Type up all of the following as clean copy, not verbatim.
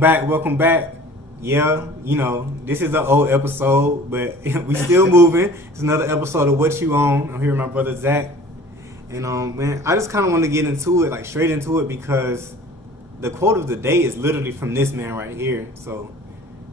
welcome back. Yeah, this is an old episode, but we still moving. It's another episode of What You On. I'm here with my brother Zach. And man, I just kind of want to get into it, like straight into it, because the quote of the day is literally from this man right here. So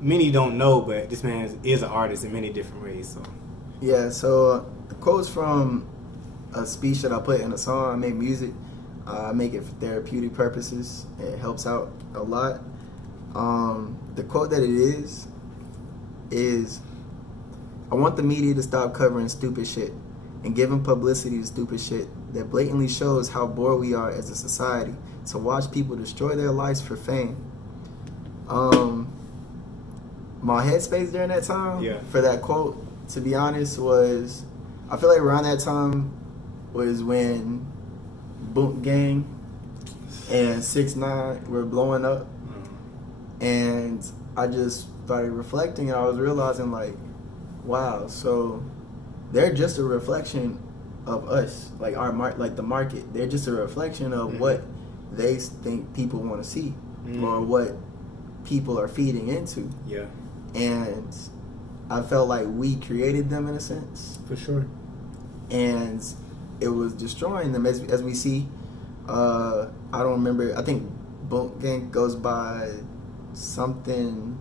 many don't know, but this man is an artist in many different ways. So yeah, so the quote's from a speech that I put in a song. I make music. I make it for therapeutic purposes. It helps out a lot. The quote that it is, I want the media to stop covering stupid shit and giving publicity to stupid shit that blatantly shows how bored we are as a society to watch people destroy their lives for fame. My headspace during that time for that quote, to be honest, was, I feel like around that time was when Boonk Gang and 6ix9ine were blowing up. And I just started reflecting, and I was realizing, like, wow, so they're just a reflection of us, like the market. They're just a reflection of what they think people want to see, or what people are feeding into. Yeah. And I felt like we created them in a sense. For sure. And it was destroying them, as we see. I don't remember. I think Boonk Gang goes by something.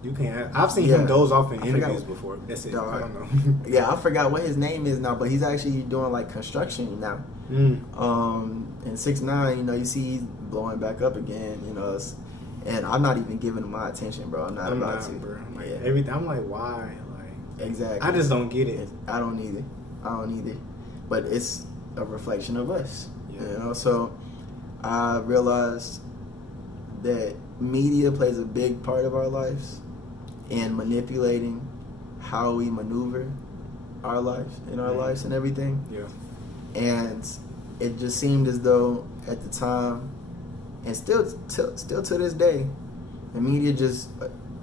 You can't. I've seen him doze off in interviews before. That's it. I don't know. Yeah, I forgot what his name is now, but he's actually doing like construction now. And 6ix9ine, you see he's blowing back up again. And I'm not even giving him my attention, bro. I'm not about to. Bro. Like, everything. I'm like, why? Like, exactly. I just don't get it. I don't either. But it's a reflection of us. Yeah. So I realized that media plays a big part of our lives in manipulating how we maneuver our lives lives and everything. Yeah. And it just seemed as though at the time, and still to this day, the media just,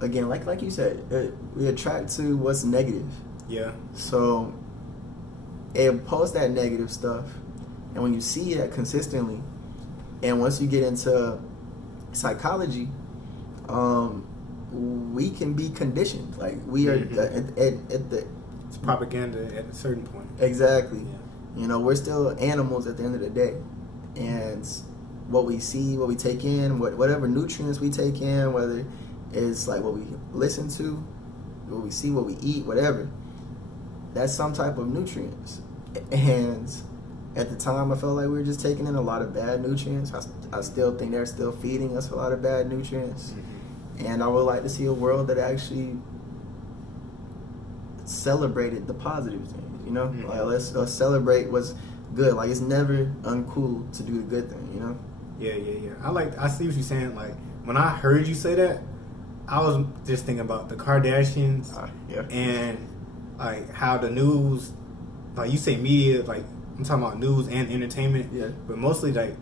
again, like you said, we attract to what's negative. Yeah. So it posts that negative stuff, and when you see that consistently, and once you get into psychology, we can be conditioned. Like, we are at the. It's propaganda at a certain point. Exactly. Yeah. We're still animals at the end of the day, and what we see, what we take in, whatever nutrients we take in, whether it's like what we listen to, what we see, what we eat, whatever, that's some type of nutrients. And at the time, I felt like we were just taking in a lot of bad nutrients. I still think they're still feeding us a lot of bad nutrients. And I would like to see a world that actually celebrated the positive things, Like, let's celebrate what's good. Like, it's never uncool to do the good thing, Yeah. I see what you're saying. Like, when I heard you say that, I was just thinking about the Kardashians and, like, how the news, like, you say media, like, I'm talking about news and entertainment, but mostly, like,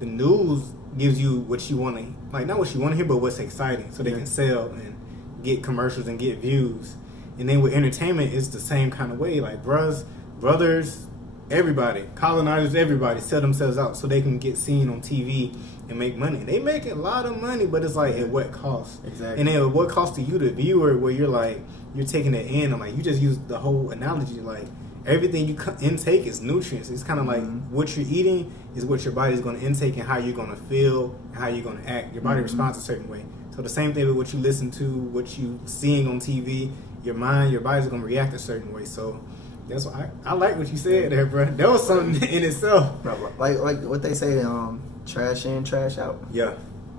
the news gives you what you want to, like, not what you want to hear, but what's exciting, so they can sell and get commercials and get views. And then with entertainment, it's the same kind of way. Like, brothers, everybody, colonizers, everybody sell themselves out so they can get seen on TV and make money. They make a lot of money, but it's like, at what cost? Exactly. And then at what cost to you, the viewer, where you're like, you're taking it in, and like, you just use the whole analogy, like, everything you intake is nutrients. It's kind of like what you're eating is what your body's going to intake, and how you're going to feel and how you're going to act. Your body responds a certain way. So the same thing with what you listen to, what you seeing on TV, your mind, your body's going to react a certain way. So that's why I like what you said there, bro. That was something in itself. Like what they say, trash in, trash out. Yeah.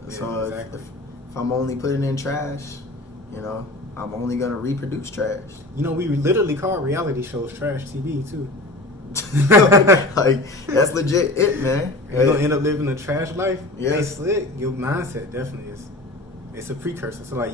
So exactly. if I'm only putting in trash, I'm only going to reproduce trash. We literally call reality shows trash TV, too. Like, that's legit it, man. You're going to end up living a trash life? Yeah. It's slick. Your mindset definitely is. It's a precursor. So, like,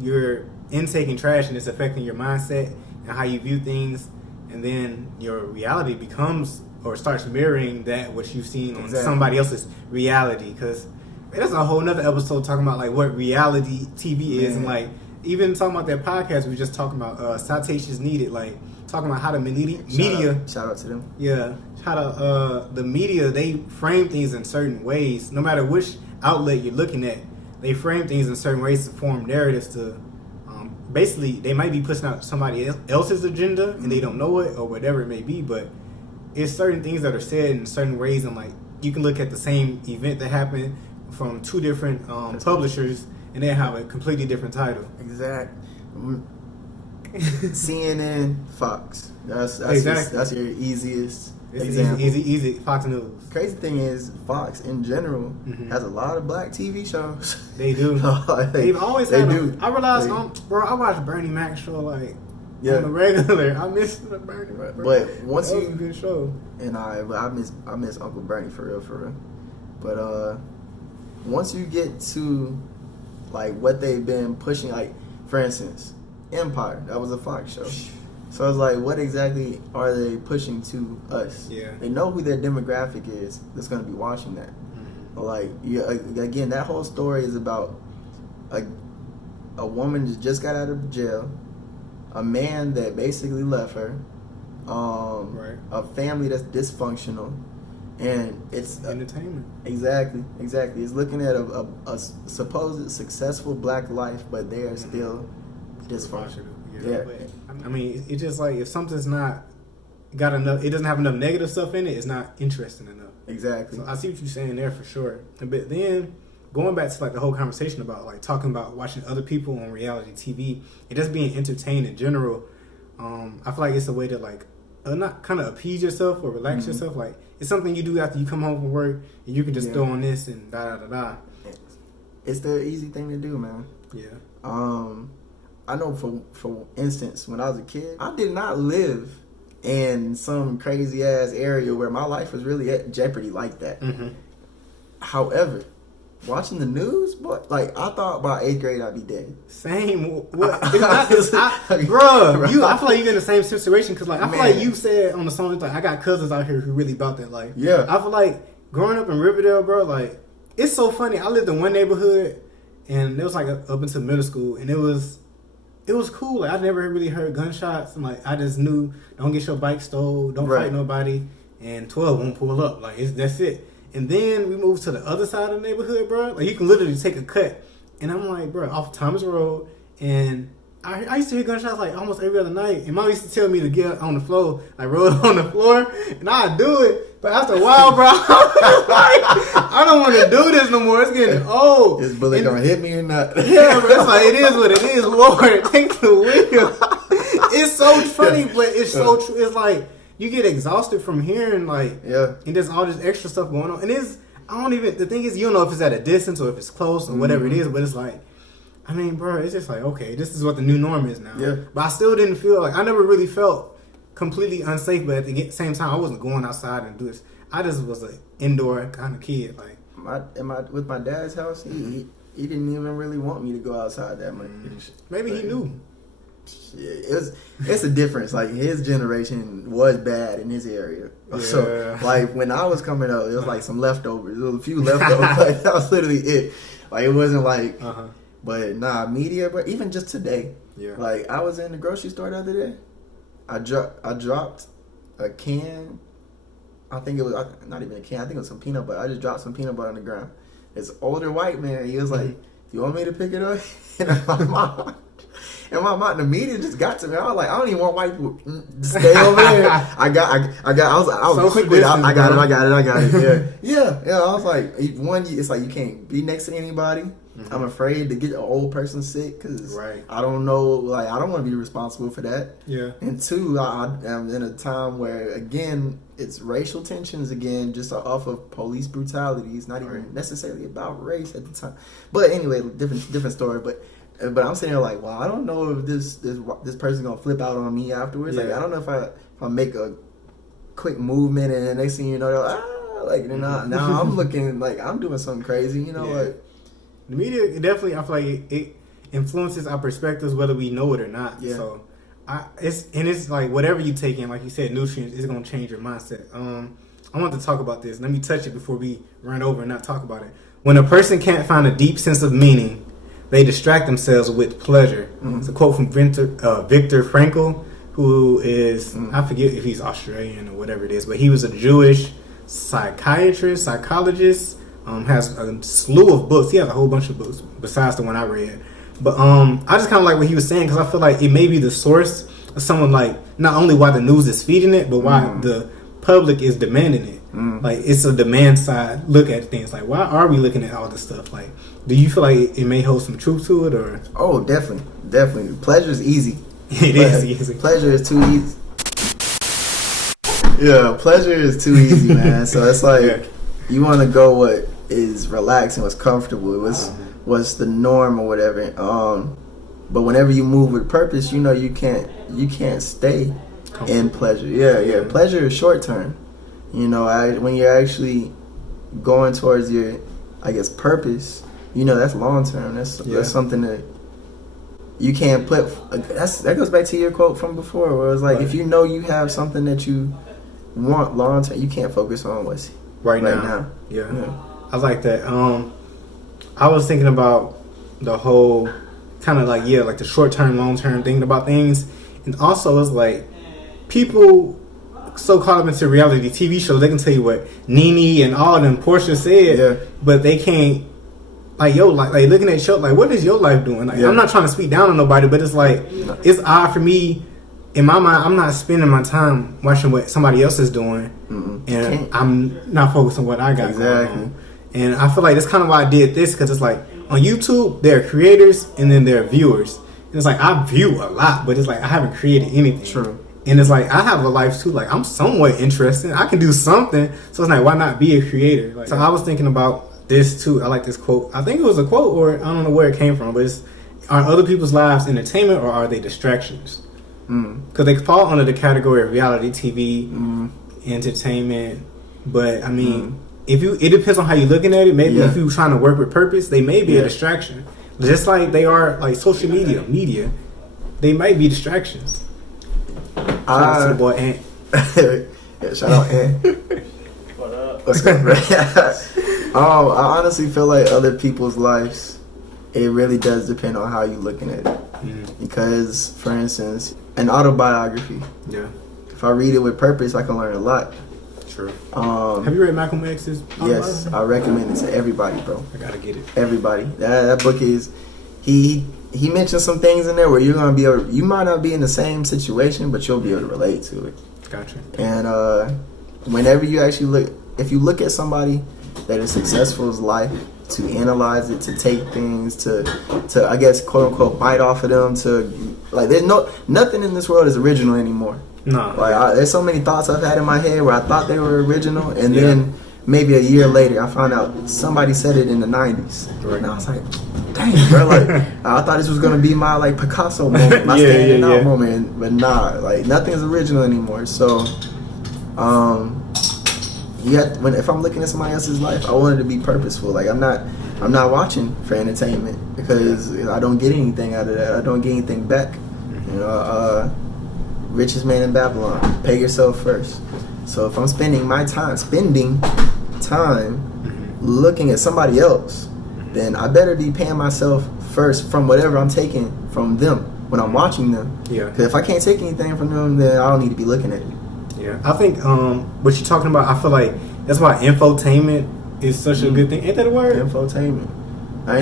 you're intaking trash, and it's affecting your mindset and how you view things. And then your reality becomes, or starts mirroring that what you've seen on somebody else's reality. Because that's a whole nother episode talking about, like, what reality TV is. And, like, even talking about that podcast we were just talking about, citations needed, like talking about how the media shout out to them. Yeah, how the media, they frame things in certain ways. No matter which outlet you're looking at, they frame things in certain ways to form narratives to basically they might be pushing out somebody else's agenda and they don't know it or whatever it may be, but it's certain things that are said in certain ways, and like you can look at the same event that happened from two different publishers and they have a completely different title. Exactly. CNN, Fox. That's your easiest example. Easy. Fox News. Crazy thing is, Fox in general has a lot of black TV shows. They do. They've always had. I realized, bro, I watch Bernie Mac show like on the regular. I miss the Bernie Mac. But once that was a good show. And I miss Uncle Bernie for real. But once you get to like what they've been pushing, like for instance, Empire, that was a Fox show. So it's like, what exactly are they pushing to us? Yeah. They know who their demographic is that's going to be watching that. But like, again, that whole story is about a woman that just got out of jail, a man that basically left her, a family that's dysfunctional, and it's entertainment. Exactly. It's looking at a supposed successful black life, but they are still dysfunctional. Yeah. I mean, it's just like if something's not got enough, it doesn't have enough negative stuff in it, it's not interesting enough. Exactly. So I see what you're saying there for sure. But then going back to like the whole conversation about like talking about watching other people on reality TV and just being entertained in general, I feel like it's a way to like not kind of appease yourself or relax yourself. Like it's something you do after you come home from work and you can just throw on this and da. It's the easy thing to do, man. Yeah. I know for instance, when I was a kid, I did not live in some crazy ass area where my life was really at jeopardy like that. However, watching the news, boy, like I thought by 8th grade I'd be dead. Same. I feel like you're in the same situation because like I feel like you said on the song, like I got cousins out here who really about that life. Yeah. I feel like growing up in Riverdale, bro, like it's so funny. I lived in one neighborhood and it was like up until middle school, and it was cool. Like I never really heard gunshots, and like I just knew don't get your bike stole, don't fight nobody, and 12 won't pull up. Like that's it. And then we moved to the other side of the neighborhood, bro. Like you can literally take a cut, and I'm like, bro, off Thomas Road, and I used to hear gunshots like almost every other night. And Mom used to tell me to get on the floor, like roll on the floor, and I'd do it. But after a while, bro, I don't want to do this no more. It's getting old. Is bullet gonna hit me or not? Yeah, bro. It's like it is what it is. Lord, take the wheel. It's so funny, but it's so true. It's like you get exhausted from hearing like, and there's all this extra stuff going on. And the thing is, you don't know if it's at a distance or if it's close or whatever it is, but it's like, I mean, bro, it's just like, okay, this is what the new norm is now. Yeah. But I still didn't feel like, I never really felt completely unsafe, but at the same time, I wasn't going outside and do this. I just was an indoor kind of kid. Like, with my dad's house, he didn't even really want me to go outside that much. Maybe he knew. It's a difference. Like his generation was bad in his area. Yeah. So like when I was coming up, it was like some leftovers. There was a few leftovers. Like that was literally it. Like it wasn't like. But nah, media. But even just today, like I was in the grocery store the other day. I dropped a can. I think it was not even a can. I think it was some peanut butter. I just dropped some peanut butter on the ground. This older white man. He was like, "Do you want me to pick it up?" And my mom, the media just got to me. I was like, I don't even want white people to stay over there. I was quick with it. I got it. Yeah. I was like, it's like you can't be next to anybody. I'm afraid to get an old person sick because I don't know. Like I don't want to be responsible for that. Yeah. And two, I am in a time where again it's racial tensions again, just off of police brutality. It's not even necessarily about race at the time. But anyway, different story. But I'm sitting there like, well, I don't know if this person's gonna flip out on me afterwards. Like, I don't know if I make a quick movement and the next thing you know, they're like, now I'm looking like I'm doing something crazy. You know, like the media definitely, I feel like it influences our perspectives whether we know it or not. Yeah. So it's like whatever you take in, like you said, nutrients is gonna change your mindset. I want to talk about this. Let me touch it before we run over and not talk about it. When a person can't find a deep sense of meaning, they distract themselves with pleasure. It's a quote from Viktor Frankl, who is, I forget if he's Australian or whatever it is, but he was a Jewish psychologist has a slew of books. He has a whole bunch of books besides the one I read. But I just kind of like what he was saying because I feel like it may be the source of someone like not only why the news is feeding it, but why the public is demanding it. Like it's a demand side look at things. Like why are we looking at all this stuff? Like, do you feel like it may hold some truth to it or? Oh, definitely. Pleasure is easy. It is easy. Pleasure is too easy. Yeah, pleasure is too easy, man. So it's like you want to go what is relaxing, what's comfortable, what's the norm or whatever. But whenever you move with purpose, you know you can't stay in pleasure. Yeah. Pleasure is short term. You know, when you're actually going towards your, I guess, purpose, you know, that's long term. That's something that you can't put. That goes back to your quote from before, where it was like, if you know you have something that you want long term, you can't focus on what's right now. Yeah, I like that. I was thinking about the whole kind of like the short term, long term thinking about things, and also it's like people so caught up into reality TV shows, they can tell you what Nene and all of them Portia said, but they can't like looking at show like what is your life doing? Like I'm not trying to speak down on nobody, but it's like it's odd for me. In my mind, I'm not spending my time watching what somebody else is doing, and I'm not focused on what I got going on. And I feel like that's kind of why I did this, because it's like on YouTube there are creators and then there are viewers. And it's like I view a lot, but it's like I haven't created anything. True. And it's like I have a life too. Like I'm somewhat interested. I can do something. So it's like why not be a creator? Like, so I was thinking about this too. I like this quote. I think it was a quote, or I don't know where it came from, but it's, are other people's lives entertainment or are they distractions? Because they fall under the category of reality TV, entertainment. But I mean, it depends on how you're looking at it. Maybe if you're trying to work with purpose, they may be a distraction. Just like they are like social media, they might be distractions. Shout out to the boy Ant. Shout out Ant. What up? What's up, bro? I honestly feel like other people's lives, it really does depend on how you're looking at it. Because, for instance, an autobiography. Yeah. If I read it with purpose, I can learn a lot. True. Have you read Malcolm X's autobiography? Yes, I recommend it to everybody, bro. I gotta get it. Everybody. That book is, he mentioned some things in there where you're gonna be able, you might not be in the same situation, but you'll be able to relate to it. Gotcha. And whenever you actually look, if you look at somebody that is successful's life, to analyze it, to take things, to I guess quote unquote bite off of them, to like there's nothing in this world is original anymore. No. Like there's so many thoughts I've had in my head where I thought they were original, and then maybe a year later I found out somebody said it in the 90s. Right. And I was like, dang, bro, like I thought this was gonna be my like Picasso moment, my standing out moment, but nah, like nothing's original anymore. So if I'm looking at somebody else's life, I want it to be purposeful. Like I'm not watching for entertainment because I don't get anything out of that. I don't get anything back. You know, richest man in Babylon. Pay yourself first. So if I'm spending time looking at somebody else, then I better be paying myself first from whatever I'm taking from them when I'm watching them. Yeah. Because if I can't take anything from them, then I don't need to be looking at it. Yeah, I think what you're talking about, I feel like that's why infotainment is such a good thing. Ain't that a word? Infotainment.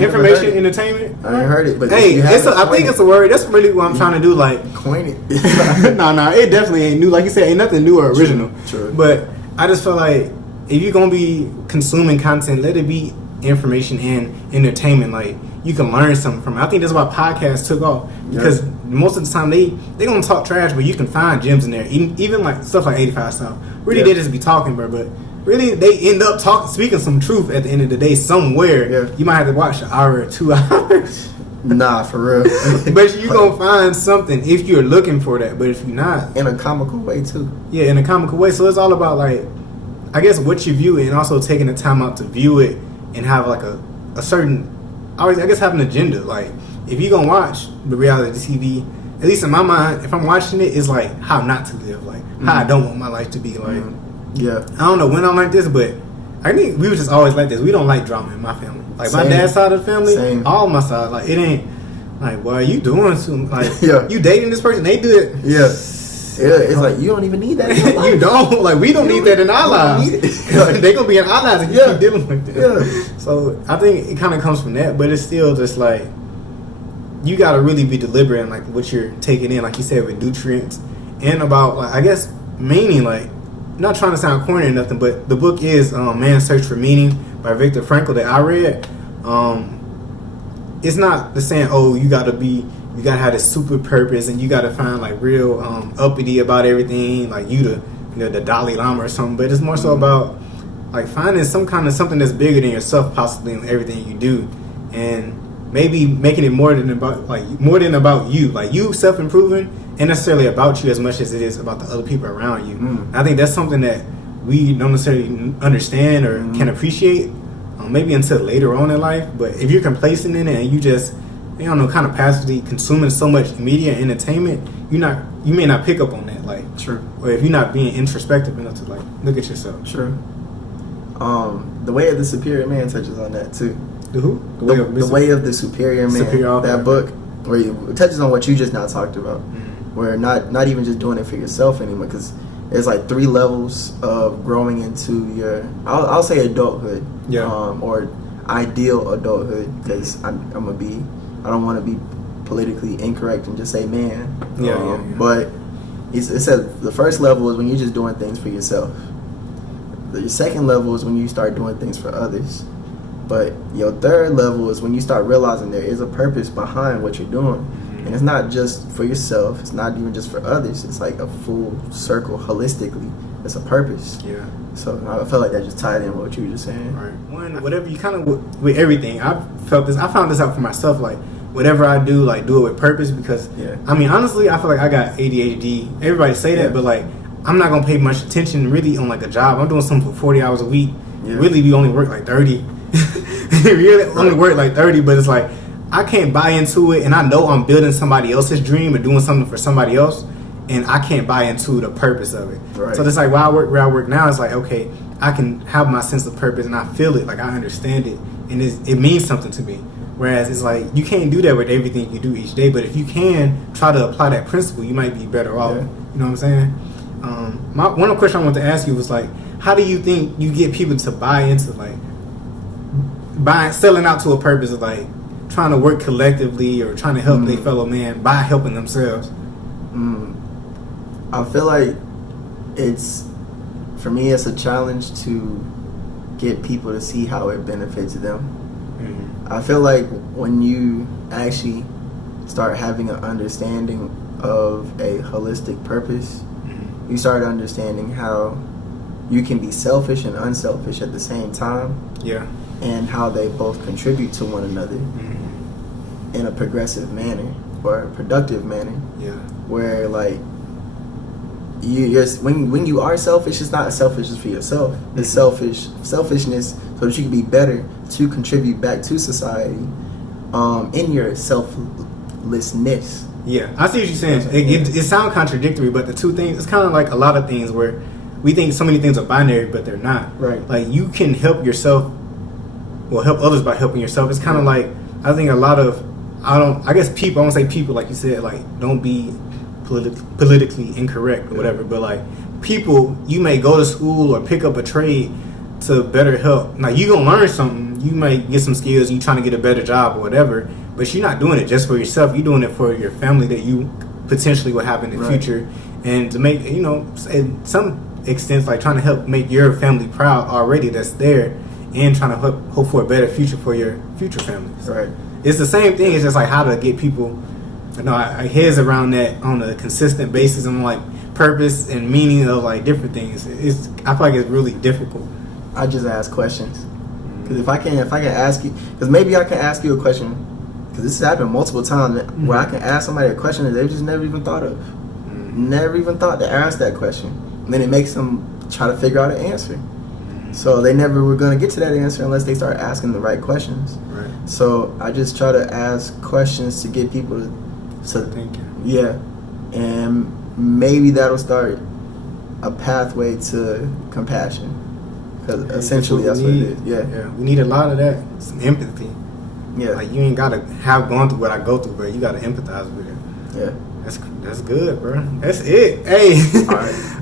Information, entertainment. I ain't heard it, but hey, I think it's a word. That's really what I'm trying to do. Like, coin it. No, it definitely ain't new. Like you said, ain't nothing new or original. True. But I just feel like if you're gonna be consuming content, let it be information and entertainment. Like you can learn something from it. I think that's why podcasts took off because most of the time they gonna talk trash, but you can find gems in there. Even like stuff like 85 South. Really, they just be talking, bro. But really, they end up speaking some truth at the end of the day somewhere. Yeah. You might have to watch an hour or 2 hours. Nah, for real. But you gonna find something if you're looking for that. But if you're not, in a comical way too. Yeah, in a comical way. So it's all about like, I guess what you view and also taking the time out to view it and have like a certain, I guess have an agenda. Like if you're gonna watch the reality TV, at least in my mind, if I'm watching it, it's like how not to live, like how I don't want my life to be. Like yeah, I don't know when I'm like this, but I think we were just always like this. We don't like drama in my family. Like my dad's side of the family, all my side, like it ain't like, boy, you doing something? Like you dating this person? They do it. Yeah. It's like you don't even need that. You don't. Like we don't need that in our lives. They gonna be in our lives if you keep dealing with it. Yeah. So I think it kind of comes from that, but it's still just like you got to really be deliberate in like what you're taking in, like you said, with nutrients and about like I guess meaning. Like not trying to sound corny or nothing, but the book is Man's Search for Meaning by Viktor Frankl that I read. It's not the saying, oh, you gotta have this super purpose and you gotta find like real uppity about everything, like the Dalai Lama or something. But it's more so about like finding something that's bigger than yourself, possibly in everything you do, and maybe making it more than about you, like you self-improving, and necessarily about you as much as it is about the other people around you. I think that's something that we don't necessarily understand or can appreciate. Maybe until later on in life, but if you're complacent in it and you just, kind of passively consuming so much media and entertainment, you may not pick up on that, like, true. Or if you're not being introspective enough to like look at yourself. True. The Way of the Superior Man touches on that too. The who? The Way of the Superior Man. That book where it touches on what you just now talked about, where not even just doing it for yourself anymore, because there's like 3 levels of growing into your, I'll say adulthood, or ideal adulthood, because I don't want to be politically incorrect and just say man. But it says the first level is when you're just doing things for yourself. The second level is when you start doing things for others. But your third level is when you start realizing there is a purpose behind what you're doing. And it's not just for yourself. It's not even just for others. It's like a full circle, holistically. It's a purpose. Yeah. So I felt like that just tied in with what you were just saying. Right. Whatever you kind of with everything. I found this out for myself. Like whatever I do, like do it with purpose. Because I mean, honestly, I feel like I got ADHD. Everybody say that, but like I'm not gonna pay much attention really on like a job. I'm doing something for 40 hours a week. Really, we only work like 30. Really only work like 30, but it's like I can't buy into it, and I know I'm building somebody else's dream or doing something for somebody else, and I can't buy into the purpose of it. Right. So it's like where I work now, it's like, okay, I can have my sense of purpose, and I feel it, like I understand it, and it means something to me. Whereas it's like, you can't do that with everything you do each day, but if you can try to apply that principle, you might be better off. You know what I'm saying? One of the questions I wanted to ask you was like, how do you think you get people to buy into like, selling out to a purpose of like, trying to work collectively or trying to help their fellow man by helping themselves? I feel like for me it's a challenge to get people to see how it benefits them. I feel like when you actually start having an understanding of a holistic purpose, you start understanding how you can be selfish and unselfish at the same time. And how they both contribute to one another in a progressive manner or a productive manner. Where like when you are selfish, it's not selfishness for yourself. It's selfishness so that you can be better to contribute back to society in your selflessness. I see what you're saying. It sounds contradictory, but the two things, it's kind of like a lot of things where we think so many things are binary, but they're not. Right. Like you can help yourself, help others by helping yourself. It's kind of like, I think a lot of, I won't say people, like you said, like don't be politically incorrect or whatever, but like people, you may go to school or pick up a trade to better help. Now you gonna learn something, you might get some skills, you trying to get a better job or whatever, but you're not doing it just for yourself. You're doing it for your family that you potentially will have in the future, and to make, in some extent, like trying to help make your family proud already that's there, and trying to hope for a better future for your future families. Right. It's the same thing. It's just like how to get people, heads around that on a consistent basis, and like purpose and meaning of like different things. I feel like it's really difficult. I just ask questions, because if I can ask you, because maybe I can ask you a question, because this has happened multiple times where I can ask somebody a question that they've just never even thought of, never even thought to ask that question, and then it makes them try to figure out an answer. So they never were going to get to that answer unless they start asking the right questions. Right. So I just try to ask questions to get people to think. And maybe that'll start a pathway to compassion. Because essentially that's what it is. Yeah. We need a lot of that. Some empathy. Yeah. Like you ain't got to have gone through what I go through, but you got to empathize with it. Yeah. That's good, bro. That's it. Hey,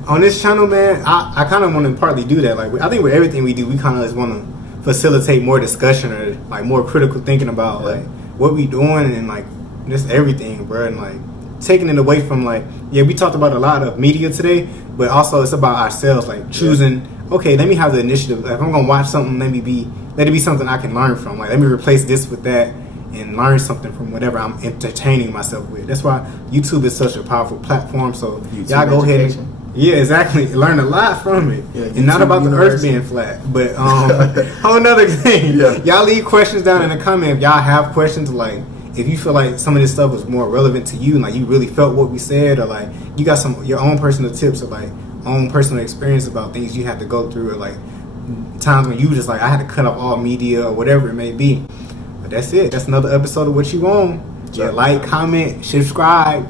on this channel, man, I kind of want to partly do that. Like, I think with everything we do, we kind of just want to facilitate more discussion or like more critical thinking about like what we doing and like just everything, bro. And like taking it away from like, we talked about a lot of media today, but also it's about ourselves, like choosing. Okay, let me have the initiative. Like, if I'm gonna watch something, let it be something I can learn from. Like, let me replace this with that and learn something from whatever I'm entertaining myself with. That's why YouTube is such a powerful platform. So YouTube y'all go ahead education. and exactly, learn a lot from it. And not about the earth being flat, but whole another thing. Y'all leave questions down in the comment if y'all have questions. Like, if you feel like some of this stuff was more relevant to you and like you really felt what we said, or like you got your own personal tips or like own personal experience about things you had to go through, or like times when you just like, I had to cut off all media or whatever it may be. But that's it. That's another episode of What You Want. Like, comment, subscribe.